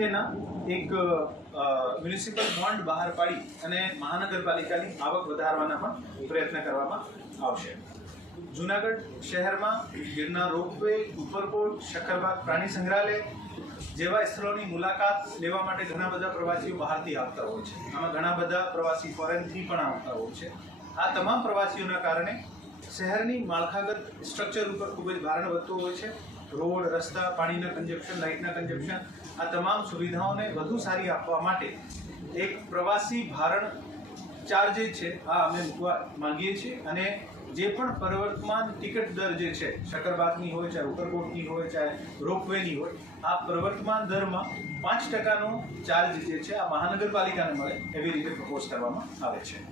સાથેના એક municipal bond બહાર પાડી અને મહાનગરપાલિકાની આવક વધારવાના પણ પ્રયત્ન કરવામાં આવશે. જુનાગઢ શહેરમાં ગિરના રોપવે, ઉપરકોટ, શક્કરબાગ પ્રાણી સંગ્રહાલય જેવા સ્થળોની મુલાકાત લેવા માટે ઘણા બધા પ્રવાસીઓ બહારથી આવતા હોય છે. આમાં ઘણા બધા પ્રવાસી ફોરેનથી પણ આવતા હોય છે. આ તમામ પ્રવાસીઓના કારણે શહેરની માળખાગત સ્ટ્રક્ચર ઉપર ખૂબ જ ભારણ વધતું હોય છે. રોડ, રસ્તા, પાણીના કન્ઝપ્શન લાઇટના કન્ઝપ્શન આ તમામ સુવિધાઓને વધુ સારી આપવા માટે એક પ્રવાસી ભારણ ચાર્જ છે, આ અમે મૂકવા માંગીએ છીએ અને જે પણ પ્રવર્તમાન ટિકિટ દર જે છે શકરબાગની હોય, ચાહે ઉપરકોટની હોય, ચાહે રોપવેની હોય, આ પ્રવર્તમાન દરમાં પાંચ ટકાનો ચાર્જ જે છે, આ મહાનગરપાલિકાને મળે એવી રીતે પ્રપોઝ કરવામાં આવે છે.